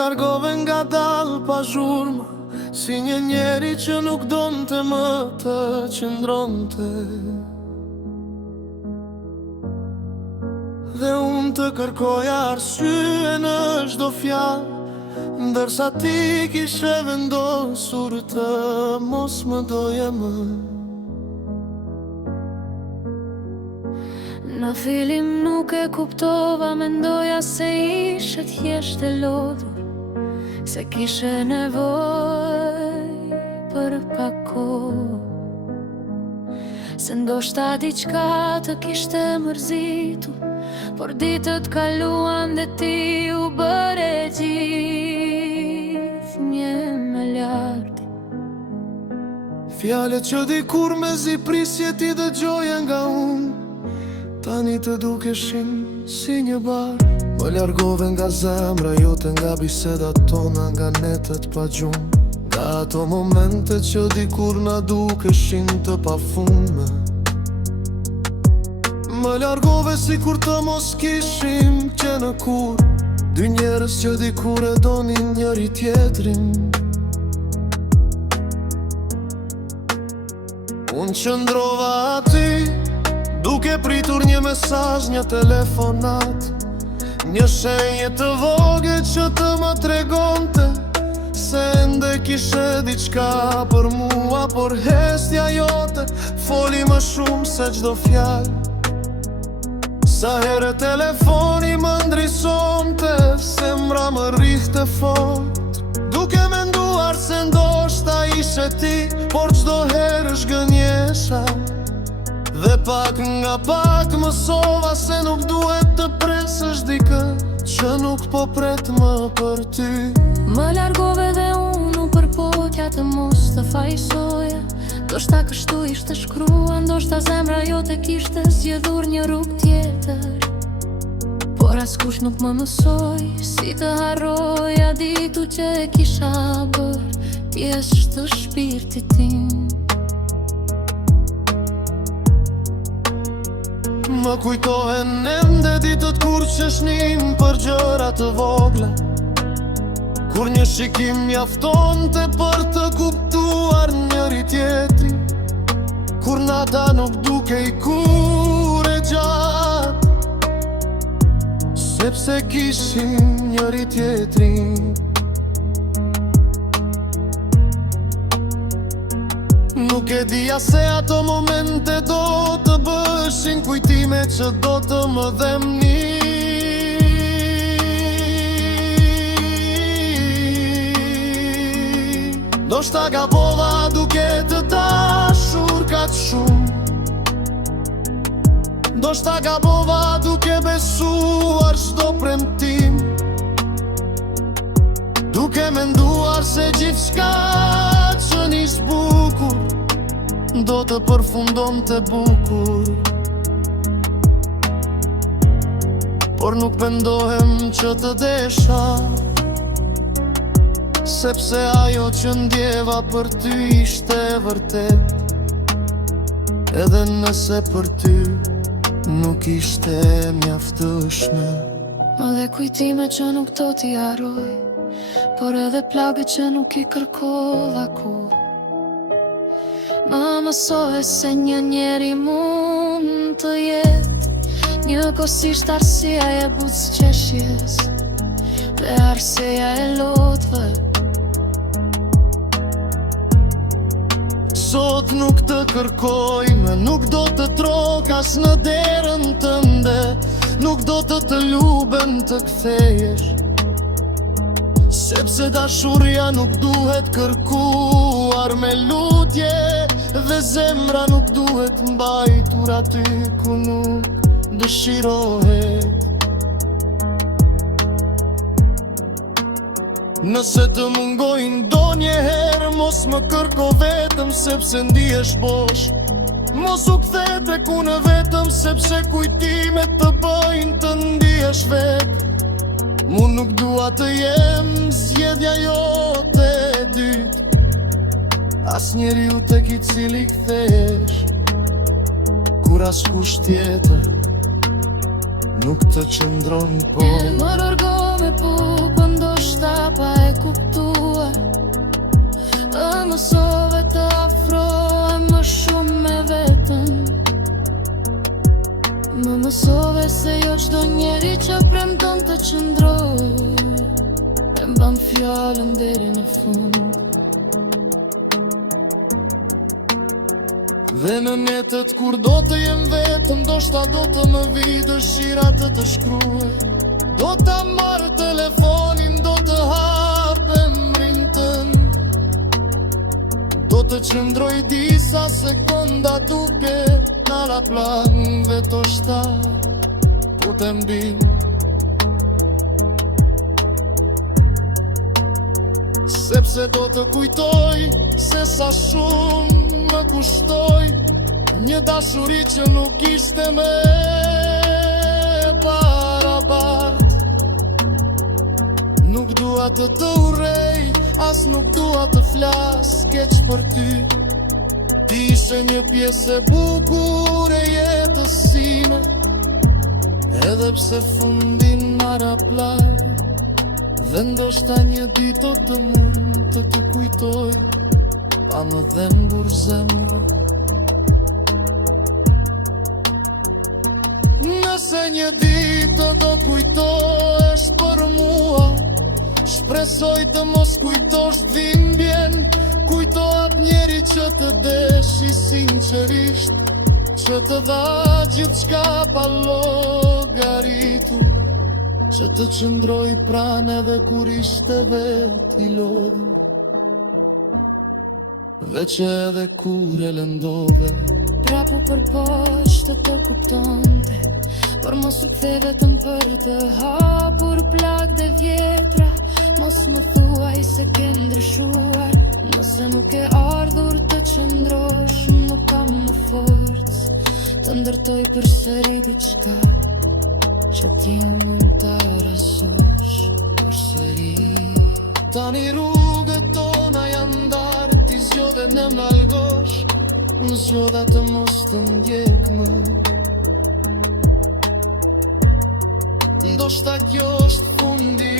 largove nga dal pa zhurmë, si një njeri që nuk donte më të qëndronte. Dhe unë të kërkoja arsye në çdo fjalë, ndërsa ti kishe vendosur të mos më doje më. Në fillim nuk e kuptova, mendoja se ishe thjesht e lodhur, se kishe nevojë për pak kohë, se ndoshta diçka të kishte mërzitur, por ditët kaluan dhe ti u bëre gjithë një më lartë. Fjalët që dikur me zi prisje ti dëgjoje nga unë, tani të dukeshin si një barë. Më largove nga zemra jote, nga bisedat tona, nga netët pa gjumë, nga ato momente që dikur na dukeshin të pafundme. Më largove si kur të mos kishim që në kur, dy njerës që dikur e donin njëri tjetrin. Unë qëndrova aty, duke pritur një mesazh, një telefonat, një shenje të vogël që të më tregonte se ende kishe diçka për mua, por hestja jote foli më shumë se çdo fjalë. Sa herë telefoni më ndrisonte, semra më rrihte fort, duke menduar se ndoshta ishe ti, por çdo herë zhgënjesha. Dhe pak nga pak mësova se nuk duhet të presësh dikë që nuk po pret më për ty. Më largove dhe unë u përpotja të mos të fajsoja, ndoshta kështu ishte shkrua, ndoshta zemra jote kishte zgjedhur një rrugë tjetër, por askush nuk më mësoi si të harroja ditu që e kisha bërë pjesë të shpirtit tim. Më kujtohen ende ditët kur qeshnim për gjëra të vogla, kur një shikim mjaftonte për të kuptuar njëri tjetrin, kur nata nuk dukej kur e gjatë, sepse kishim njëri tjetrin. Nuk e dija se ato momente do të bëshin kujtime që do të më dhemni. Ndoshta gabova duke të dashur kaq shumë, ndoshta gabova duke besuar çdo premtim, duke menduar se gjithçka që nis bukur do të përfundon të bukur. Por nuk pendohem që të desha, sepse ajo që ndjeva për ty ishte vërtet, edhe nëse për ty nuk ishte mjaftueshme. Më dhe kujtime që nuk do t'i harroj, por edhe plagë që nuk i kërkova kur. Më mësohe se një njeri mund të jetë njëkohësisht arsyeja e buzëqeshjes dhe arsyeja e lotëve. Sot nuk të kërkojme, nuk do të trokas në derën tënde, nuk do të luben të kthejesh, sepse dashuria nuk duhet kërkuar me lutje, dhe zemra nuk duhet mbajtur aty ku nuk dëshirohet. Nëse të mungojnë do njëherë, mos më kërko vetëm sepse ndihesh bosh, mos u kthe tek unë vetëm sepse kujtimet të bëjnë të ndihesh vetë. Mu nuk dua të jem zgjedhja jote e dytë, as njeriu tek i cili kthehesh, kur askush tjetër nuk të qëndron po. Më largo me pupa, ndoshta mësove të afrohem më shumë me vetën. Më mësove se jo çdo njeri që premton të qëndroj e mban fjallën deri në fund. Dhe në netët kur do të jem vetëm, ndoshta do të më vi dëshira të shkruaj. Do të marrë telefonin, do të hapem rintën. Do të qëndroj disa sekonda duke në la plan dhe të shta po të mbin. Sepse do të kujtoj se sa shumë më kushtoj një dashuri që nuk ishte me barabart. Nuk dua të urrej, as nuk dua të flas keq për ty. Ti ishe një pjesë e bukur e jetës sime, edhe pse fundin mara plak. Dhe ndoshta një ditë të mund të kujtoj, pa më dhembur zemrë. Nëse një ditë do kujtohesh për mua, shpresoj të mos kujtosh dhimbjen. Kujto atë njeri që të deshi sinqerisht, që të dha gjithçka pa llogaritur, që të qëndroj pranë edhe kur ishte vet i lodhur, dhe që edhe kur e lëndove. Prapu për poshtë të kuptonte, por mos u kthe vetëm për të hapur plak dhe vjetra. Mos më thuaj se ke ndryshuar, nëse nuk e ardhur të qëndrosh. Nuk kam më forcë të ndërtoj përsëri diçka që ti mund të arësush përsëri. Tani rrugët tona janë ndarë, ti zgjodhe në malgosh, unë zgjodha të mos të ndjek më. Ndoshta kjo është fundi